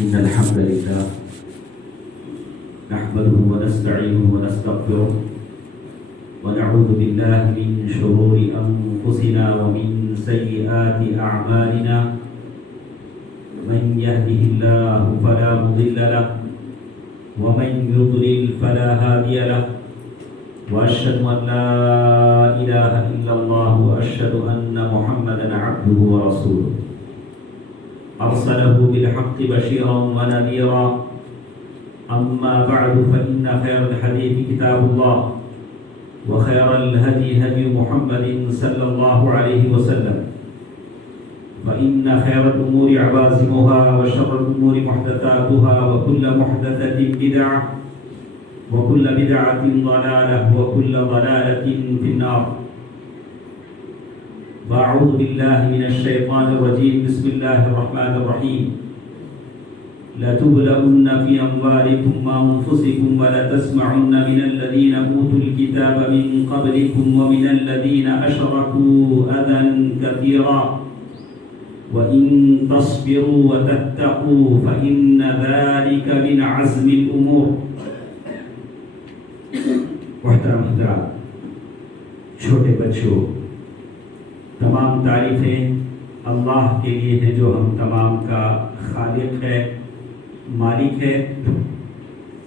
إن الحمد لله نحمده ونستعينه ونستغفره ونعوذ بالله من شرور أنفسنا ومن سيئات أعمالنا من يهده الله فلا مضل له ومن يضلل فلا هادي له وأشهد أن لا إله إلا الله وأشهد أن محمدا عبده ورسوله أرسله بالحق بشيرا ونذيرا أما بعد فإن خير الحديث كتاب الله وخير الهدي هدي محمد صلى الله عليه وسلم فإن خير الأمور عوازمها وشر الأمور محدثاتها وكل محدثة بدعة وكل بدعة ضلالة وكل ضلالة في النار. أعوذ بالله من الشيطان الرجيم. بسم الله الرحمن الرحيم. لتبلغن في أموالكم وأنفسكم ولتسمعن من الذين أوتوا الكتاب من قبلكم ومن الذين أشركوا أذى كثيرا وإن تصبروا وتتقوا فإن ذلك من عزم الأمور. محترم حضرات، چھوٹے بچوں، تمام تعریفیں اللہ کے لیے ہیں جو ہم تمام کا خالق ہے، مالک ہے.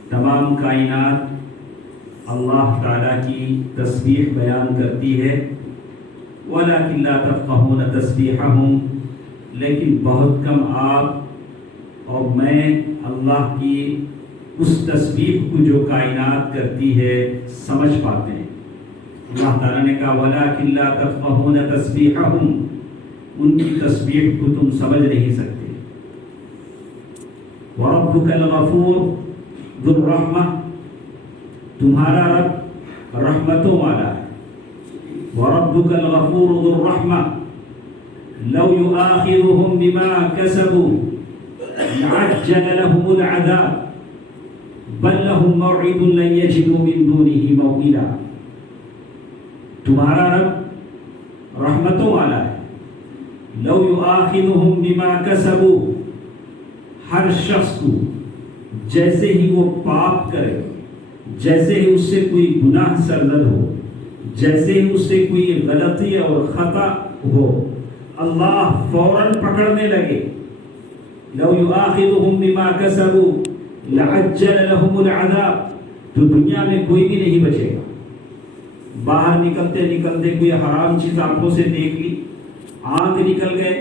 تمام کائنات اللہ تعالیٰ کی تسبیح بیان کرتی ہے. وَلَكِنْ لَا تَفْقَهُونَ تَسْبِيحَهُمْ، لیکن بہت کم آپ اور میں اللہ کی اس تسبیح کو جو کائنات کرتی ہے سمجھ پاتے ہیں. اللہ تعالیٰ نے کہا وَلَكِنْ لَا تَفْقَهُونَ تَسْبِيحَهُمْ، ان کی تسبیح کو تم سمجھ نہیں سکتے. وَرَبُّكَ الْغَفُورُ ذُو الرَّحْمَةِ، تمہارا رب رحمتوں والا ہے. وَرَبُّكَ الْغَفُورُ ذُو الرَّحْمَةِ لَوْ يُؤَاخِذُهُمْ بِمَا كَسَبُوا لَعَجَّلَ لَهُمُ الْعَذَابَ بَلْ لَهُم مَّوْعِدٌ لَّن يَجِدُوا مِن دُونِهِ مَوْئِلًا. تمہارا رب رحمتوں والا ہے. لَوْ يُؤَاخِذُهُمْ بِمَا كَسَبُوا، ہر شخص کو جیسے ہی وہ پاپ کرے، جیسے ہی اس سے کوئی گناہ سرزد ہو، جیسے ہی اس سے کوئی غلطی اور خطا ہو، اللہ فوراً پکڑنے لگے. لو یؤاخذہم بما کسبوا لعجل لهم العذاب، تو دنیا میں کوئی بھی نہیں بچے گا. باہر نکلتے نکلتے کوئی حرام چیز آنکھوں سے دیکھ لی، آنکھ نکل گئے،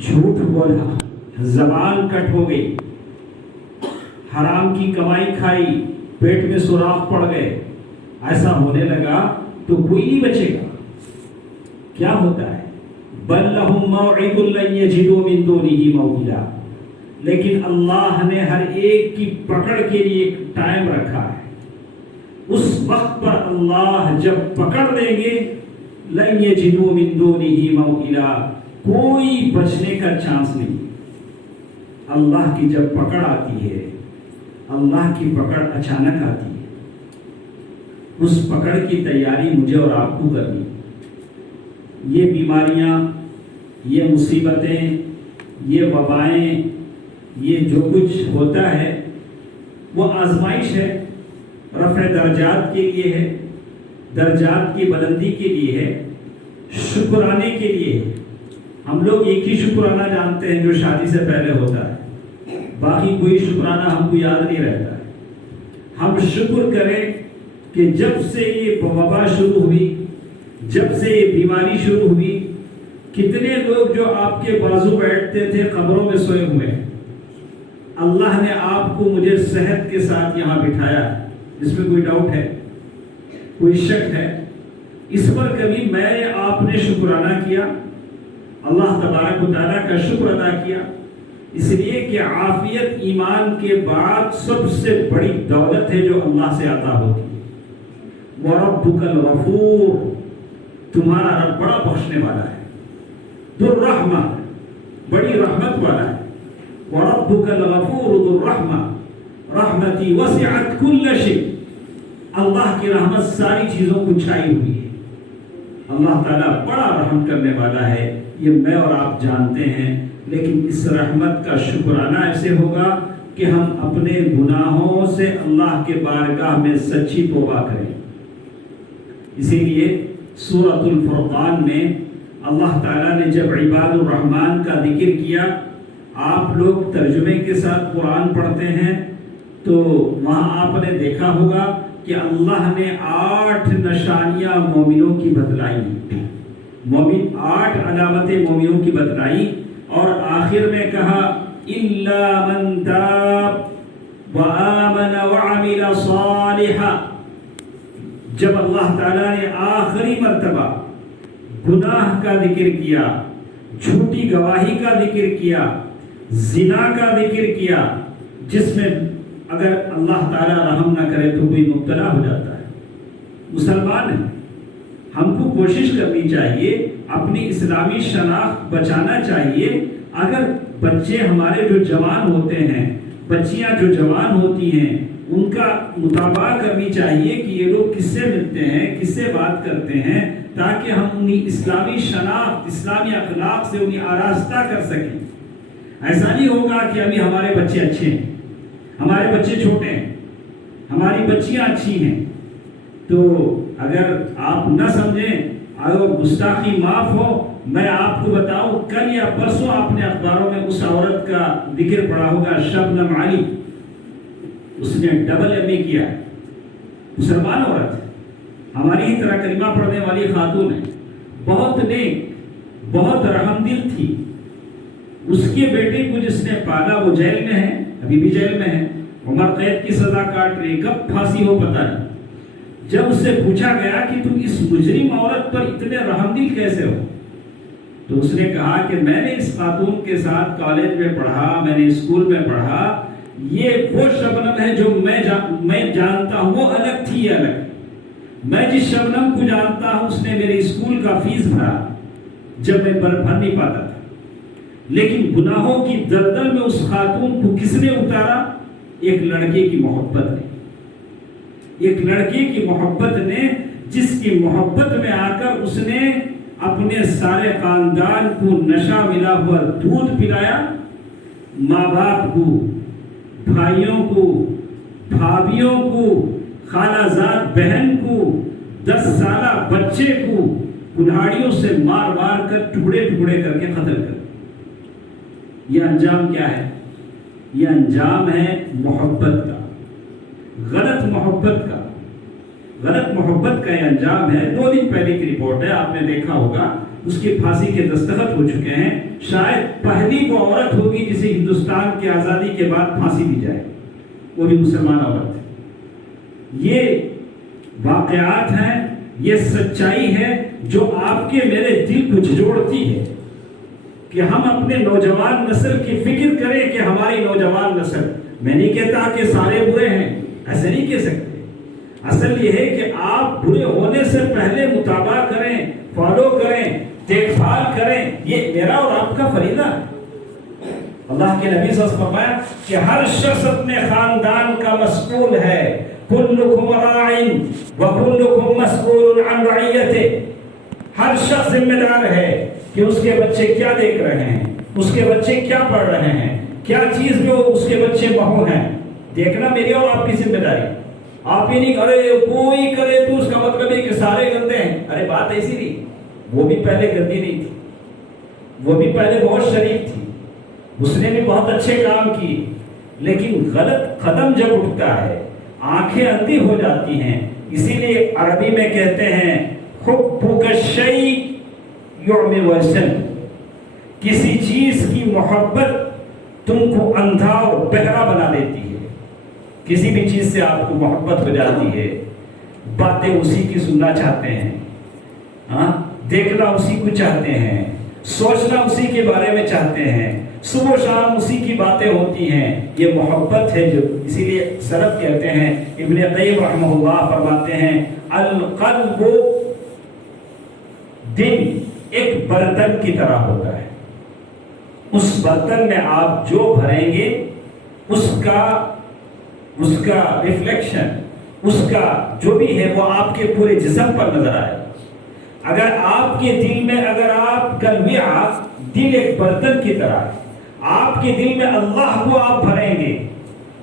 جھوٹ بولا، زبان کٹ ہو گئی، حرام کی کمائی کھائی، پیٹ میں سوراخ پڑ گئے، ایسا ہونے لگا تو کوئی نہیں بچے گا. کیا ہوتا ہے؟ بل لہم موعد لن یجدوا من دونہ موئلا، لیکن اللہ نے ہر ایک کی پکڑ کے لیے ایک ٹائم رکھا ہے. اس وقت پر اللہ جب پکڑ دیں گے لن یجدوا من دونہ موئلا، کوئی بچنے کا چانس نہیں. اللہ کی جب پکڑ آتی ہے، اللہ کی پکڑ اچانک آتی ہے، اس پکڑ کی تیاری مجھے اور آپ کو کرنی. یہ بیماریاں، یہ مصیبتیں، یہ وبائیں، یہ جو کچھ ہوتا ہے وہ آزمائش ہے، رفع درجات کے لیے ہے، درجات کی بلندی کے لیے ہے، شکرانے کے لیے ہے. ہم لوگ ایک ہی شکرانہ جانتے ہیں جو شادی سے پہلے ہوتا ہے، باقی کوئی شکرانہ ہم کو یاد نہیں رہتا ہے. ہم شکر کریں کہ جب سے یہ وبا شروع ہوئی، جب سے یہ بیماری شروع ہوئی، کتنے لوگ جو آپ کے بازو بیٹھتے تھے قبروں میں سوئے ہوئے ہیں. اللہ نے آپ کو مجھے صحت کے ساتھ یہاں بٹھایا ہے. اس میں کوئی ڈاؤٹ ہے؟ کوئی شک ہے؟ اس پر کبھی میں آپ نے شکرانہ کیا؟ اللہ تبارک و تعالیٰ کا شکر ادا کیا؟ اس لیے کہ عافیت ایمان کے بعد سب سے بڑی دولت ہے جو اللہ سے عطا ہوتی ہے. وَرَبُّكَ الْغَفُورُ، تمہارا رب بڑا بخشنے والا ہے. ذو الرحمہ، بڑی رحمت والا ہے. وَرَبُّكَ الْغَفُورُ ذو الرحمہ رحمتی وسعت كل شيء، اللہ کی رحمت ساری چیزوں کو چھائی ہوئی ہے. اللہ تعالیٰ بڑا رحم کرنے والا ہے، یہ میں اور آپ جانتے ہیں. لیکن اس رحمت کا شکرانہ ایسے ہوگا کہ ہم اپنے گناہوں سے اللہ کے بارگاہ میں سچی توبہ کریں۔ اسی لیے سورۃ الفرقان میں اللہ تعالیٰ نے جب عباد الرحمن کا ذکر کیا، آپ لوگ ترجمے کے ساتھ قرآن پڑھتے ہیں تو وہاں آپ نے دیکھا ہوگا کہ اللہ نے 8 نشانیاں مومنوں کی بتلائی، 8 علامتیں مومنوں کی بتلائی، اور آخر میں کہا اِلَّا مَن تَابَ وَآمَنَ وَعَمِلَ صَالِحًا۔ جب اللہ تعالیٰ نے آخری مرتبہ گناہ کا ذکر کیا، جھوٹی گواہی کا ذکر کیا، زنا کا ذکر کیا، جس میں اگر اللہ تعالیٰ رحم نہ کرے تو کوئی مبتلا ہو جاتا ہے، مسلمان ہے، ہم کو کوشش کرنی چاہیے، اپنی اسلامی شناخت بچانا چاہیے۔ اگر بچے ہمارے جو جوان ہوتے ہیں، بچیاں جو جوان ہوتی ہیں، ان کا مطالعہ کرنی چاہیے کہ یہ لوگ کس سے ملتے ہیں، کس سے بات کرتے ہیں، تاکہ ہم انہیں اسلامی شناخت، اسلامی اخلاق سے انہیں آراستہ کر سکیں۔ ایسا نہیں ہوگا کہ ابھی ہمارے بچے اچھے ہیں، ہمارے بچے چھوٹے ہیں، ہماری بچیاں اچھی ہیں، تو اگر آپ نہ سمجھیں، اگر گستاخی معاف ہو، میں آپ کو بتاؤں، کل یا پرسوں آپ نے اخباروں میں اس عورت کا ذکر پڑھا ہوگا، شبنم علی، اس نے ڈبل ایم اے کیا، مسلمان عورت ہے، ہماری ہی طرح کلمہ پڑھنے والی خاتون ہے، بہت نیک، بہت رحم دل تھی۔ اس کے بیٹے کو جس نے پالا وہ جیل میں ہے، ابھی بھی جیل میں ہے، عمر قید کی سزا کاٹ رہی، کب پھانسی ہو پتہ نہیں۔ جب اس سے پوچھا گیا کہ تم اس مجرم عورت پر اتنے رحم دل کیسے ہو، تو اس نے کہا کہ میں نے اس خاتون کے ساتھ کالج میں پڑھا، میں نے اسکول میں پڑھا، یہ وہ شبنم ہے جو میں جانتا ہوں، وہ الگ تھی، الگ۔ میں جس شبنم کو جانتا ہوں اس نے میرے اسکول کا فیس بھرا جب میں بھر نہیں پاتا تھا، لیکن گناہوں کی دلدل میں اس خاتون کو کس نے اتارا؟ ایک لڑکے کی محبت نے، ایک لڑکے کی محبت نے، جس کی محبت میں آ کر اس نے اپنے سارے خاندان کو نشہ ملا ہوا دودھ پلایا، ماں باپ کو، بھائیوں کو، بھابھیوں کو، خالہ زاد بہن کو، 10 سالہ بچے کو کلاڑیوں سے مار مار کر ٹکڑے ٹکڑے کر کے قتل کر۔ یہ انجام کیا ہے؟ یہ انجام ہے محبت کا، غلط محبت کا، غلط محبت کا یہ انجام ہے۔ 2 دن پہلے کی رپورٹ ہے، آپ نے دیکھا ہوگا، اس کی پھانسی کے دستخط ہو چکے ہیں، شاید پہلی وہ عورت ہوگی جسے ہندوستان کی آزادی کے بعد پھانسی دی جائے، وہ بھی مسلمان عورت ہے۔ یہ واقعات ہیں، یہ سچائی ہے جو آپ کے میرے دل کو جھنجھوڑتی ہے کہ ہم اپنے نوجوان نسل کی فکر کریں کہ ہماری نوجوان نسل، میں نہیں کہتا کہ سارے برے ہیں، ایسے نہیں کہہ سکتے، اصل یہ ہے کہ آپ برے ہونے سے پہلے مطالعہ کریں، فالو کریں، دیکھ بھال کریں، یہ میرا اور آپ کا فریضہ ہے۔ اللہ کے نبی صلی اللہ علیہ وسلم فرمایا کہ ہر شخص اپنے خاندان کا مسئول ہے، کلکم راع وکلکم مسئول عن رعیتہ، ہر شخص ذمہ دار ہے کہ اس کے بچے کیا دیکھ رہے ہیں، اس کے بچے کیا پڑھ رہے ہیں، کیا چیز میں اس کے بچے محو ہیں، دیکھنا میری اور آپ کی ذمہ داری۔ آپ یہ نہیں کرے کوئی کرے تو اس کا مطلب ہے کہ سارے گندے ہیں، ارے بات ایسی نہیں، وہ بھی پہلے گندی نہیں تھی، وہ بھی پہلے بہت شریف تھی، اس نے بھی بہت اچھے کام کیے، لیکن غلط قدم جب اٹھتا ہے آنکھیں اندھی ہو جاتی ہیں۔ اسی لیے عربی میں کہتے ہیں حبک الشیء یعمی الوجه، کسی چیز کی محبت تم کو اندھا اور بہرا بنا دیتی ہے۔ کسی بھی چیز سے آپ کو محبت ہو جاتی ہے، باتیں اسی کی سننا چاہتے ہیں، دیکھنا اسی کو چاہتے ہیں، سوچنا اسی کے بارے میں چاہتے ہیں، صبح و شام اسی کی باتیں ہوتی ہیں، یہ محبت ہے جو، اسی لیے سلف کہتے ہیں، ابن قیم رحمہ اللہ فرماتے ہیں القلب دل ایک برتن کی طرح ہوتا ہے، اس برتن میں آپ جو بھریں گے اس کا ریفلیکشن، اس کا جو بھی ہے وہ آپ کے پورے جسم پر نظر آئے۔ اگر آپ کے دل میں اگر آپ کا دل ایک برتن کی طرح ہے. آپ کے دل میں اللہ کو آپ بھریں گے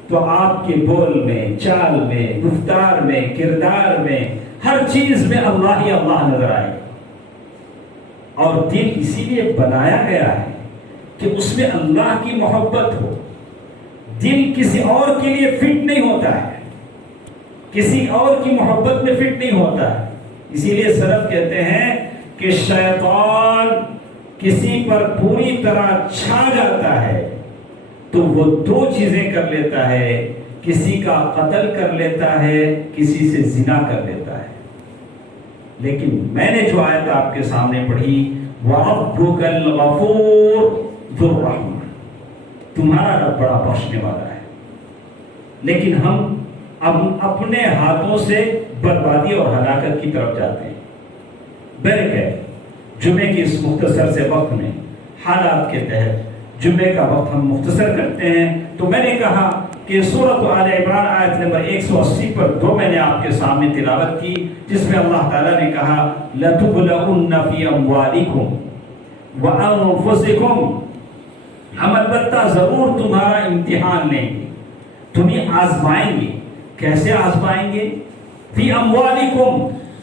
تو آپ کے بول میں، چال میں، گفتار میں، کردار میں، ہر چیز میں اللہ ہی اللہ نظر آئے. اور دل اسی لیے بنایا گیا ہے کہ اس میں اللہ کی محبت ہو. دل کسی اور کے لیے فٹ نہیں ہوتا ہے، کسی اور کی محبت میں فٹ نہیں ہوتا ہے. اسی لیے سلف کہتے ہیں کہ شیطان کسی پر پوری طرح چھا جاتا ہے تو وہ دو چیزیں کر لیتا ہے، کسی کا قتل کر لیتا ہے، کسی سے زنا کر لیتا ہے. لیکن میں نے جو آیت آپ کے سامنے پڑھی، وَرَبُّكَ الْغَفُورُ ذُو الرَّحْمَةِ، تمہارا رب بڑا بخشنے والا ہے. لیکن ہم اپنے ہاتھوں سے بربادی اور ہلاکت کی طرف جاتے ہیں. برکت جمعے کی اس مختصر سے وقت میں حالات کے تحت جمعے کا وقت ہم مختصر کرتے ہیں. تو میں نے کہا کہ سورۃ آل عمران آیت نمبر 180 پر دو میں نے آپ کے سامنے تلاوت کی، جس میں اللہ تعالیٰ نے کہا لَتُبْلَغُنَّ فِي أَمْوَالِكُمْ وَأَنفُسِكُمْ، ہم البتہ ضرور تمہارا امتحان لیں گے، تمہیں آزمائیں گے. کیسے آزمائیں گے؟ فی اموالکم،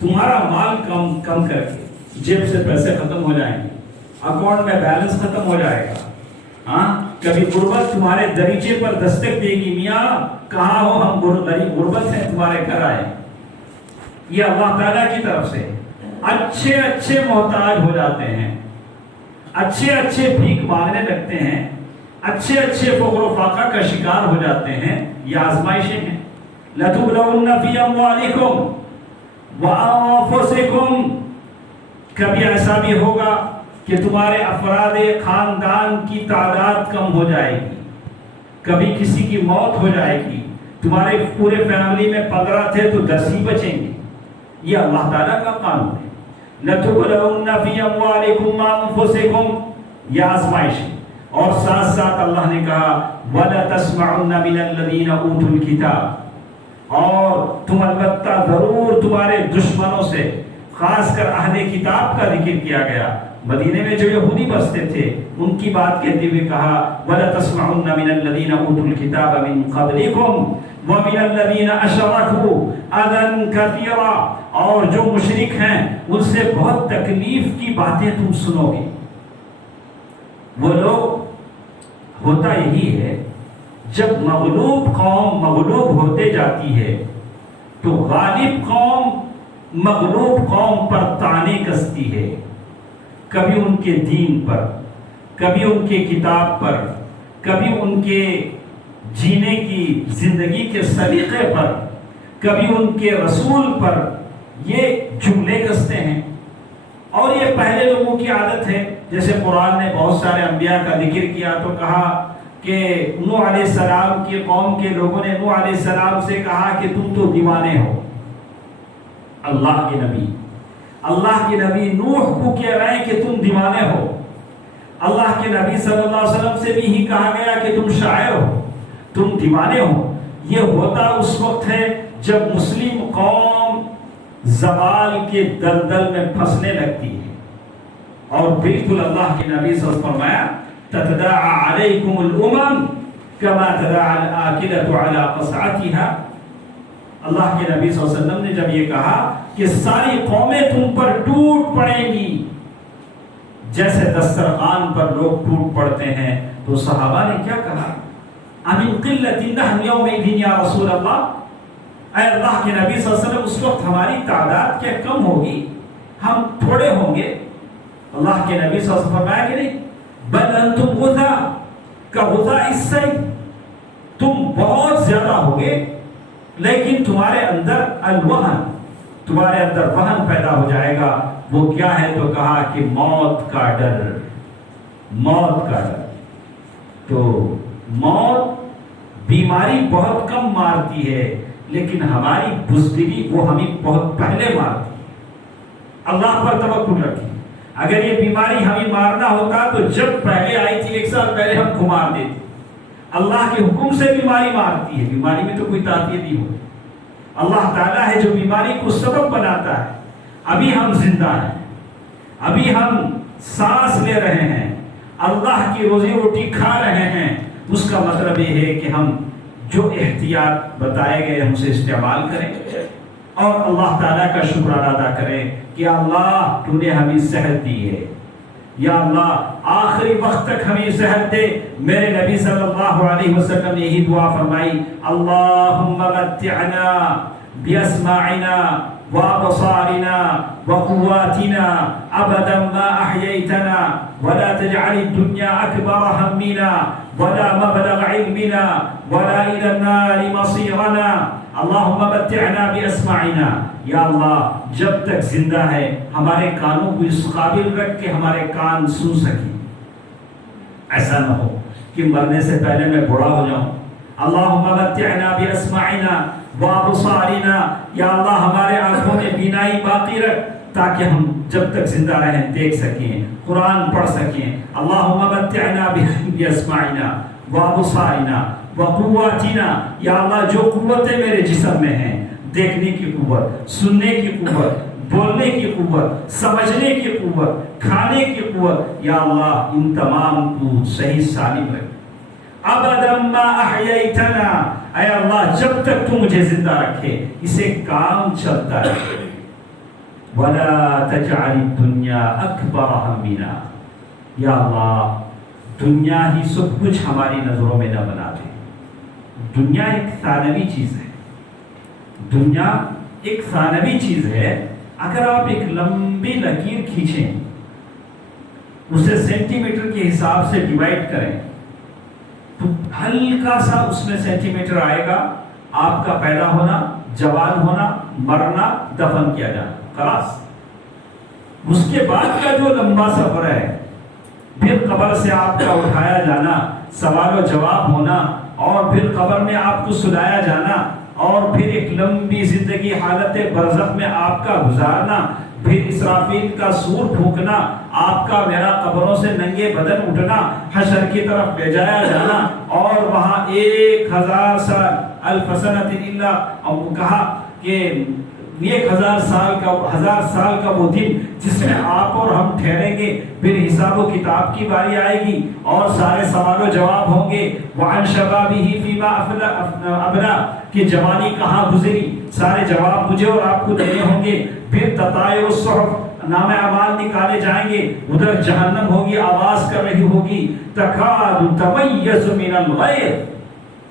تمہارا مال کم کر کے، جیب سے پیسے ختم ہو جائیں گے، اکاؤنٹ میں بیلنس ختم ہو جائے گا. ہاں، کبھی غربت تمہارے دریچے پر دستک دے گی، میاں کہاں ہو، ہم غربت ہیں، تمہارے گھر آئے. یہ اللہ تعالیٰ کی طرف سے. اچھے اچھے محتاج ہو جاتے ہیں، اچھے اچھے بھیک مانگنے لگتے ہیں، اچھے اچھے فقر و فاقہ کا شکار ہو جاتے ہیں. یہ آزمائشیں ہیں. لَتُبْلَوُنَّ فِي أَمْوَالِكُمْ وَأَنفُسِكُمْ، کبھی ایسا بھی ہوگا کہ تمہارے افراد خاندان کی تعداد کم ہو جائے گی، کبھی کسی کی موت ہو جائے گی. تمہارے پورے فیملی میں 15 تھے تو 10 ہی بچیں گے. یہ اللہ تعالیٰ کا قانون ہے. لَتُبْلَوُنَّ فِي أَمْوَالِكُمْ وَأَنفُسِكُمْ، یہ آزمائش ہے. اور ساتھ ساتھ اللہ نے کہا وَلَتَسْمَعُنَّ مِنَ الَّذِينَ أُوتُوا الْكِتَابَ، اور تم البتہ ضرور تمہارے دشمنوں سے، خاص کر اہل کتاب کا ذکر کیا گیا. مدینے میں جو یہودی بستے تھے ان کی بات کہتے ہوئے کہا وَلَتَسْمَعُنَّ مِنَ الَّذِينَ أُوتُوا الْكِتَابَ مِنْ قَبْلِكُمْ وَمِنَ الَّذِينَ أَشْرَكُوا أَذًى كَثِيرًا، اور جو مشرک ہیں ان سے بہت تکلیف کی باتیں تم سنو گے. وہ لوگ، ہوتا یہی ہے جب مغلوب قوم مغلوب ہوتے جاتی ہے تو غالب قوم مغلوب قوم پر طعنے کستی ہے. کبھی ان کے دین پر، کبھی ان کے کتاب پر، کبھی ان کے جینے کی زندگی کے سلیقے پر، کبھی ان کے رسول پر یہ جملے کستے ہیں. اور یہ پہلے لوگوں کی عادت ہے. جیسے قرآن نے بہت سارے انبیاء کا ذکر کیا تو کہا کہ نوح علیہ السلام کی قوم کے لوگوں نے نوح علیہ السلام سے کہا کہ تم تو دیوانے ہو. اللہ کے نبی نوح کو کہہ رہے ہیں کہ تم دیوانے ہو. اللہ کے نبی صلی اللہ علیہ وسلم سے بھی ہی کہا گیا کہ تم شاعر ہو، تم دیوانے ہو. یہ ہوتا اس وقت ہے جب مسلم قوم زوال کے دلدل میں پھنسنے لگتی ہے. اور بالکل اللہ کے نبی صلی اللہ علیہ وسلم فرمایا تتداعى عليكم الامم كما تداعى الاكلة على قصعتها. اللہ کے نبی صلی اللہ علیہ وسلم نے جب یہ کہا کہ ساری قومیں تم پر ٹوٹ پڑیں گی جیسے دسترخوان پر لوگ ٹوٹ پڑتے ہیں، تو صحابہ نے کیا کہا امن قلت نحن یومئذ یا رسول اللہ، اے اللہ کے نبی صلی اللہ علیہ وسلم اس وقت ہماری تعداد کیا کم ہوگی، ہم تھوڑے ہوں گے. اللہ کے نبی صلی اللہ علیہ وسلم فرمایا کہ نہیں، بل انتم غثاء کغثاء السیل، تم بہت زیادہ ہوگے لیکن تمہارے اندر الوہن، تمہارے اندر وہن پیدا ہو جائے گا. وہ کیا ہے تو کہا کہ موت کا ڈر. موت کا ڈر. تو موت بیماری بہت کم مارتی ہے لیکن ہماری بزدلی وہ ہمیں بہت پہلے مارتی ہے. اللہ پر توکل رکھیں. اگر یہ بیماری ہمیں مارنا ہوتا تو جب پہلے آئی تھی 1 سال پہلے ہم کو مار دیتے. اللہ کے حکم سے بیماری مارتی ہے. بیماری میں تو کوئی تاثیر نہیں ہوتی. اللہ تعالیٰ ہے جو بیماری کو سبب بناتا ہے. ابھی ہم زندہ ہیں، ابھی ہم سانس لے رہے ہیں، اللہ کی روزی روٹی کھا رہے ہیں، اس کا مطلب یہ ہے کہ ہم جو احتیاط بتائے گئے ہم سے استعمال کریں اور اللہ تعالیٰ کا شکر ادا کریں کہ اللہ تو نے ہمیں صحت دی ہے، یا اللہ آخری وقت تک ہمیں صحت دے۔ میرے نبی صلی اللہ علیہ وسلم نے یہی دعا فرمائی، اللہم متعنا باسماعنا وابصارنا وقواتنا ابدا ما احییتنا ولا تجعل الدنیا اکبر ہمنا ولا مبلغ علمنا ولا الى النار مصیرنا اللہم متعنا باسماعنا، یا اللہ جب تک زندہ ہے ہمارے کانوں کو اس قابل رکھ کے ہمارے کان سن سکیں، ایسا نہ ہو کہ مرنے سے پہلے میں بوڑھا ہو جاؤں۔ اللہم متعنا باسماعنا وابصارنا، یا اللہ ہمارے آنکھوں میں بینائی باقی رکھ تاکہ ہم جب تک زندہ رہیں دیکھ سکیں، قرآن پڑھ سکیں۔ اللہم متعنا باسماعنا وابصارنا وقواتنا، یا اللہ جو قوتیں میرے جسم میں ہیں، دیکھنے کی قوت، سننے کی قوت، بولنے کی قوت، سمجھنے کی قوت، کھانے کی قوت، یا اللہ ان تمام کو صحیح سالم رکھ۔ ابدا ما احییتنا، اے اللہ جب تک تو مجھے زندہ رکھے اسے کام چلتا رہے۔ ولا تجعل الدنیا اکبر ہمنا، یا اللہ دنیا ہی سب کچھ ہماری نظروں میں نہ بنا دے۔ دنیا ایک ثانوی چیز ہے، دنیا ایک ثانوی چیز ہے۔ اگر آپ ایک لمبی لکیر کھینچیں، اسے سینٹی میٹر کے حساب سے ڈیوائڈ کریں تو ہلکا سا اس میں سینٹی میٹر آئے گا، آپ کا پیدا ہونا، جوان ہونا، مرنا، دفن کیا جانا، خلاص۔ اس کے بعد کا جو لمبا سفر ہے، پھر قبر سے آپ کا اٹھایا جانا، سوال و جواب ہونا، اور پھر قبر میں آپ کو سلایا جانا، اور پھر ایک لمبی زندگی حالت برزخ میں آپ کا گزارنا، پھر اسرافیل کا سور پھونکنا، آپ کا میرا قبروں سے ننگے بدن اٹھنا، حشر کی طرف لے جایا جانا، اور وہاں 1000 سال الف سنۃ الا، اور کہا کہ 1000 سال کا وہ دن جس میں آپ اور ہم ٹھہریں گے، پھر حساب و کتاب کی باری آئے گی اور سارے سوال و جواب ہوں گے۔ وعن شبابہ فیما ابلا، کہ جوانی کہاں گزری، سارے جواب مجھے اور آپ کو دینے ہوں گے۔ پھر تطائر الصحف، نام اعمال نکالے جائیں گے، ادھر جہنم ہوگی، آواز کر رہی ہوگی، تکاد تمیز من الغیظ،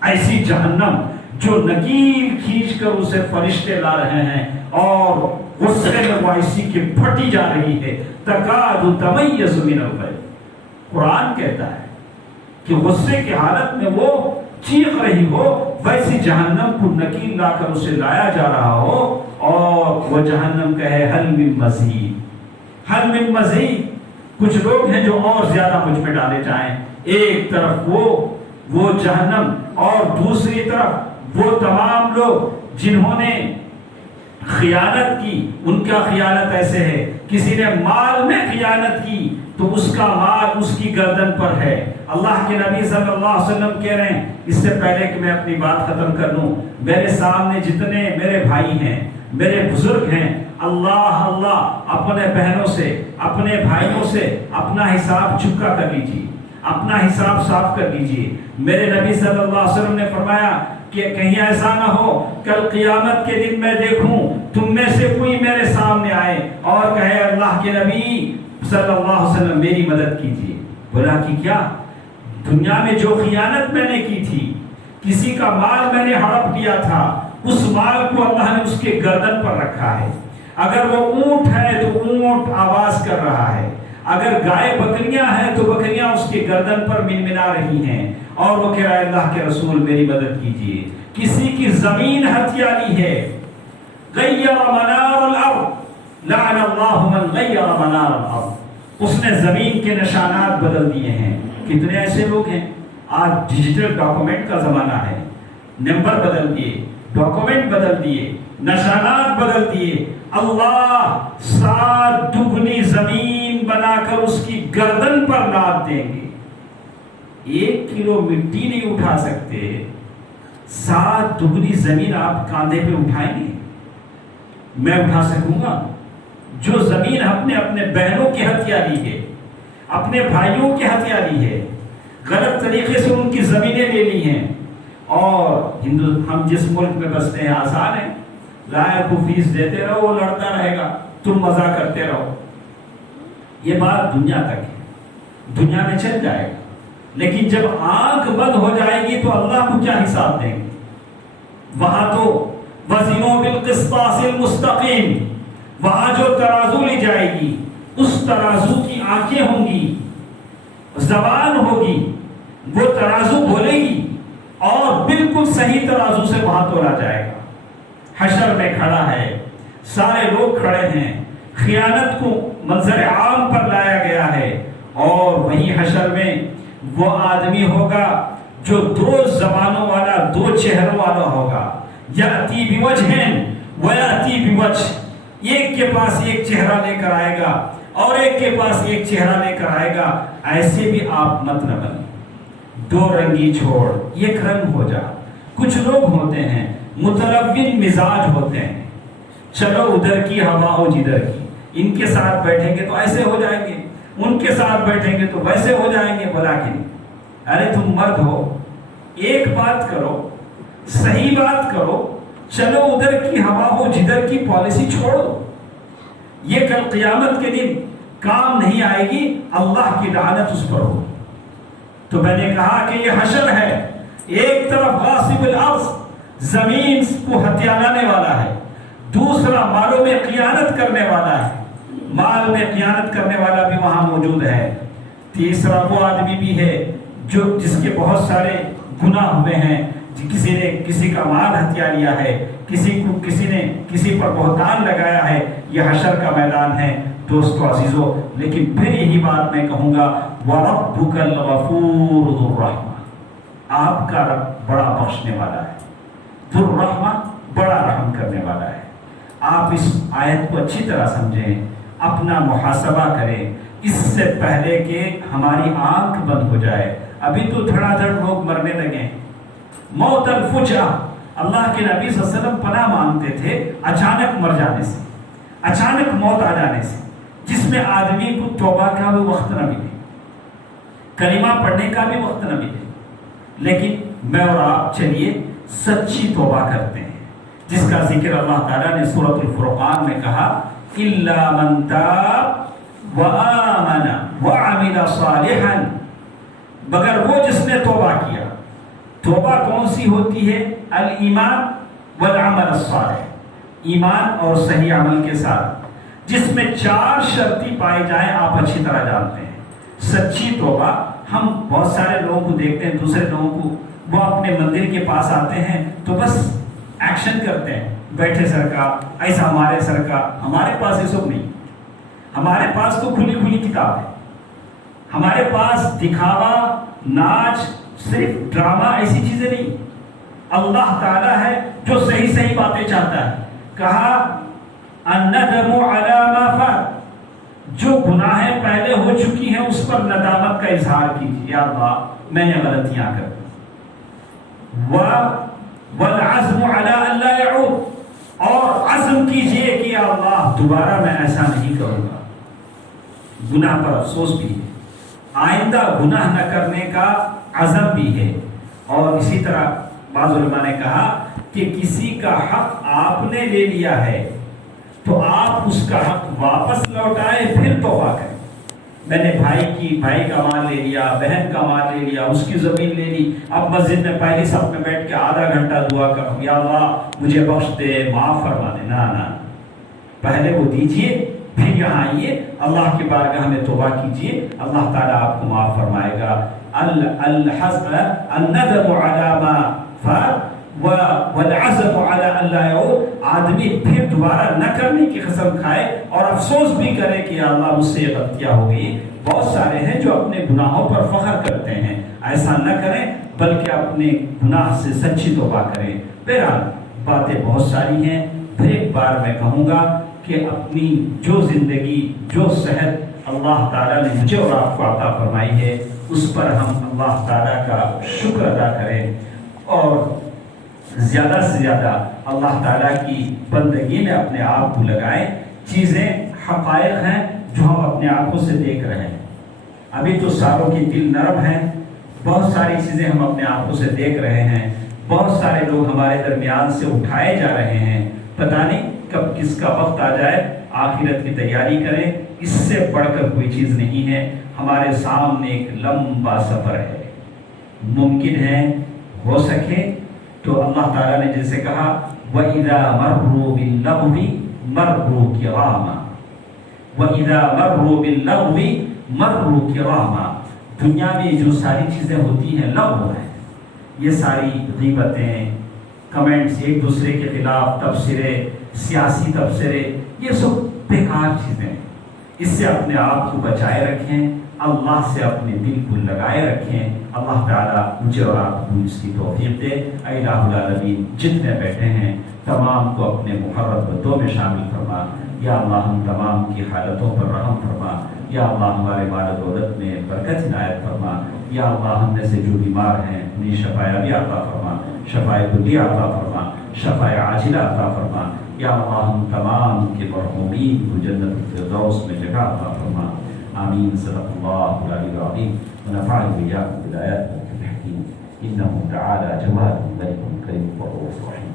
ایسی جہنم جو نکیل کھینچ کر اسے فرشتے لا رہے ہیں اور غصے میں وہ ایسی کہ پھٹی جا رہی ہے، تکاد تمیز من الغیظ۔ قرآن کہتا ہے کہ غصے کی حالت میں وہ چیخ رہی ہو، ویسی جہنم کو نکیل لا کر اسے لایا جا رہا ہو، اور وہ جہنم کہے حل من مزید، حل من مزید۔ کچھ لوگ ہیں جو اور زیادہ مجھ پہ ڈالے جائیں، ایک طرف وہ جہنم اور دوسری طرف وہ تمام لوگ جنہوں نے خیانت کی، ان کا خیانت ایسے ہے، کسی نے مال میں خیانت کی تو اس کا مال اس کی گردن پر ہے۔ اللہ کے نبی صلی اللہ علیہ وسلم کہہ رہے ہیں، اس سے پہلے کہ میں اپنی بات ختم کر لوں، میرے سامنے جتنے میرے بھائی ہیں، میرے بزرگ ہیں، اللہ اپنے بہنوں سے، اپنے بھائیوں سے اپنا حساب چکا کر لیجیے، اپنا حساب صاف کر لیجیے۔ میرے نبی صلی اللہ علیہ وسلم نے فرمایا کہ کہیں ایسا نہ ہو کل قیامت کے دن میں دیکھوں تم میں سے کوئی میرے سامنے آئے اور کہے اللہ کے نبی صلی اللہ علیہ وسلم میری مدد کیجیے۔ بولا کہ کیا؟ دنیا میں جو خیانت میں نے کی تھی، کسی کا مال میں نے ہڑپ لیا تھا، اس مال کو اللہ نے اس کے گردن پر رکھا ہے۔ اگر وہ اونٹ ہے تو اونٹ آواز کر رہا ہے، اگر گائے بکریاں ہیں تو بکریاں اس کے گردن پر منمنا رہی ہیں، اور وہ کہہ رہا ہے اللہ کے رسول میری مدد کیجیے۔ کسی کی زمین ہتھیا لی ہے، غیر منار الارض، لعن اللہ من غیر منار الارض، اس نے زمین کے نشانات بدل دیے ہیں۔ کتنے ایسے لوگ ہیں؟ آج ڈیجیٹل ڈاکومنٹ کا زمانہ ہے، نمبر بدل دیے، ڈاکومنٹ بدل دیے، نشانات بدل دیے، اللہ 7 دگنی زمین بنا کر اس کی گردن پر لاد دیں گے۔ 1 کلو مٹی نہیں اٹھا سکتے، 7 دگنی زمین آپ کاندھے پہ اٹھائیں گے؟ میں اٹھا سکوں گا؟ جو زمین ہم نے اپنے بہنوں کی ہتھیا لی ہے، اپنے بھائیوں کی ہتھیاں لی ہے، غلط طریقے سے ان کی زمینیں لے لی ہیں، اور ہم جس ملک میں بستے ہیں آسان ہے، ظاہر کو فیس دیتے رہو، وہ لڑتا رہے گا، تم مزہ کرتے رہو۔ یہ بات دنیا تک ہے، دنیا میں چل جائے گا، لیکن جب آنکھ بند ہو جائے گی تو اللہ کو کیا حساب دیں گے؟ وہاں تو وزنوا بالقسطاس المستقیم، وہاں جو ترازو لی جائے گی اس ترازو کی آنکھیں ہوں گی، زبان ہوگی، وہ ترازو بولے گی اور بالکل صحیح ترازو سے وہاں تولا جائے گا۔ حشر میں کھڑا ہے، سارے لوگ کھڑے ہیں، خیانت کو منظر عام پر لایا گیا ہے، اور وہی حشر میں وہ آدمی ہوگا جو دو زبانوں والا، دو چہروں والا ہوگا۔ یاتی بوجہ ویاتی بوجہ، ایک کے پاس ایک چہرہ لے کر آئے گا اور ایک کے پاس ایک چہرہ لے کر آئے گا۔ ایسے بھی آپ مت نہ بنیں، دو رنگی چھوڑ ایک رنگ ہو جا۔ کچھ لوگ ہوتے ہیں متلون مزاج ہوتے ہیں، چلو ادھر کی ہوا ہو جدھر کی، ان کے ساتھ بیٹھیں گے تو ایسے ہو جائیں گے، ان کے ساتھ بیٹھیں گے تو ویسے ہو جائیں گے۔ بولا کہ ارے تم مرد ہو، ایک بات کرو، صحیح بات کرو، چلو ادھر کی ہوا ہو جدھر کی پالیسی چھوڑو، یہ کل قیامت کے دن کام نہیں آئے گی، اللہ کی لعنت اس پر ہو۔ تو میں نے کہا کہ یہ حشر ہے، ایک طرف غاصب الارض، زمین کو ہتھیانے والا ہے، دوسرا مالوں میں خیانت کرنے والا ہے، مال میں خیانت کرنے والا بھی وہاں موجود ہے، تیسرا وہ آدمی بھی ہے جو جس کے بہت سارے گناہ ہوئے ہیں، کسی نے کسی کا مال ہتھیا لیا ہے، کسی نے کسی پر بہتان لگایا ہے۔ یہ حشر کا میدان ہے دوستو عزیزو، لیکن پھر یہی بات میں کہوں گا، وَرَبُّكَ الْغَفُورُ ذُو الرَّحْمَةِ، آپ کا رب بڑا بخشنے والا ہے، ذو الرحمہ، بڑا رحم کرنے والا ہے۔ آپ اس آیت کو اچھی طرح سمجھیں، اپنا محاسبہ کریں، اس سے پہلے کہ ہماری آنکھ بند ہو جائے۔ ابھی تو دھڑا دھڑ لوگ مرنے لگے، موت الفجع، اللہ کے نبی صلی اللہ علیہ وسلم پناہ مانگتے تھے اچانک مر جانے سے، اچانک موت آ جانے سے، جس میں آدمی کو توبہ کا بھی وقت نہ ملے، کلمہ پڑھنے کا بھی وقت نہ ملے۔ لیکن میں اور آپ چلیے سچی توبہ کرتے ہیں، جس کا ذکر اللہ تعالیٰ نے سورۃ الفرقان میں کہا، إِلَّا مَن تَابَ وَآمَنَ وَعَمِلَ صَالِحًا، مگر وہ جس نے توبہ کیا۔ توبہ کون سی ہوتی ہے؟ الایمان والعمل الصالح، ایمان اور صحیح عمل کے ساتھ، جس میں 4 شرطیں پائی جائیں، آپ اچھی طرح جانتے ہیں۔ سچی توبہ، ہم بہت سارے لوگوں کو دیکھتے ہیں، دوسرے لوگوں کو، وہ اپنے مندر کے پاس آتے ہیں تو بس ایکشن کرتے ہیں، بیٹھے سرکار ایسا ہمارے سرکار۔ ہمارے پاس یہ سب نہیں، ہمارے پاس تو کھلی کھلی کتاب ہے، ہمارے پاس دکھاوا، ناچ، صرف ڈرامہ، ایسی چیزیں نہیں۔ اللہ تعالیٰ ہے جو صحیح صحیح باتیں چاہتا ہے۔ کہا الندم علی ما فات، جو گناہیں پہلے ہو چکی ہیں اس پر ندامت کا اظہار کیجیے، یا اللہ میں نے غلطیاں کر دی، والعزم علی ان لا یعود، اور عزم کیجیے کہ یا اللہ دوبارہ میں ایسا نہیں کروں گا۔ گناہ پر افسوس بھی ہے، آئندہ گناہ نہ کرنے کا عزم بھی ہے۔ اور اسی طرح بعض علماء نے کہا کہ کسی کا حق آپ نے لے لیا ہے تو آپ اس کا حق واپس لوٹائیں، پھر توبہ کریں۔ میں نے بھائی کا مال لے لیا، بہن کا مال لے لیا، اس کی زمین لے لی، اب مسجد میں پہلی صف میں بیٹھ کے آدھا گھنٹہ دعا کروں، یا اللہ مجھے بخش دے، معاف فرما دے۔ نہ، پہلے وہ دیجئے، پھر یہاں آئیے، اللہ کی بارگاہ میں توبہ کیجئے، اللہ تعالیٰ آپ کو معاف فرمائے گا۔ الندم علی ما فات والعزم علی ان لا یعود، آدمی پھر دوبارہ نہ کرنے کی قسم کھائے اور افسوس بھی کرے کہ یا اللہ مجھ سے یہ غلطیاں ہو گئی۔ بہت سارے ہیں جو اپنے گناہوں پر فخر کرتے ہیں، ایسا نہ کریں بلکہ اپنے گناہ سے سچی توبہ کریں۔ بہرحال باتیں بہت ساری ہیں، پھر ایک بار میں کہوں گا کہ اپنی جو زندگی، جو صحت اللہ تعالیٰ نے مجھے اور آپ کو عطا فرمائی ہے، اس پر ہم اللہ تعالیٰ کا شکر ادا کریں اور زیادہ سے زیادہ اللہ تعالیٰ کی بندگی میں اپنے آپ کو لگائیں۔ چیزیں حقائق ہیں جو ہم اپنے آنکھوں سے دیکھ رہے ہیں، ابھی تو ساروں کی دل نرم ہیں، بہت ساری چیزیں ہم اپنے آنکھوں سے دیکھ رہے ہیں، بہت سارے لوگ ہمارے درمیان سے اٹھائے جا رہے ہیں، پتہ نہیں کب کس کا وقت آ جائے۔ آخرت کی تیاری کریں، اس سے بڑھ کر کوئی چیز نہیں ہے۔ ہمارے سامنے ایک لمبا سفر ہے، ممکن ہے ہو سکے تو اللہ تعالیٰ نے جیسے کہا وَإِذَا مَرُّوا بِاللَّغْوِ مَرُّوا كِرَامًا، وَإِذَا مَرُّوا بِاللَّغْوِ مَرُّوا كِرَامًا۔ دنیا میں جو ساری چیزیں ہوتی ہیں لغو ہیں، یہ ساری غیبتیں، کمنٹس، ایک دوسرے کے خلاف تبصرے، سیاسی تبصرے، یہ سب بیکار چیزیں ہیں۔ اس سے اپنے آپ کو بچائے رکھیں، اللہ سے اپنے دل کو لگائے رکھیں۔ اللہ تعالیٰ مجھے اور آپ کو اس کی توفیق دے۔ اے الہ العالمین، جتنے بیٹھے ہیں تمام کو اپنے مقرب بندوں میں شامل فرما۔ یا اللہ ہم تمام کی حالتوں پر رحم فرما۔ یا اللہ ہمارے مال و دولت میں برکت عنایت فرما۔ یا اللہ ہم میں سے جو بیمار ہیں انہیں شفایابی عطا فرما، شفائے کلی عطا فرما، شفائے عاجلہ عطا فرما۔ یا اللہ ہم تمام کے مرحومین کو جنت الفردوس میں جگہ عطا فرما۔ آمین۔ صدق اللہ العلی العظیم ونفعني وإياكم بالآيات والحكيم إنه تعالى جواد ملك كريم ورؤوف رحيم۔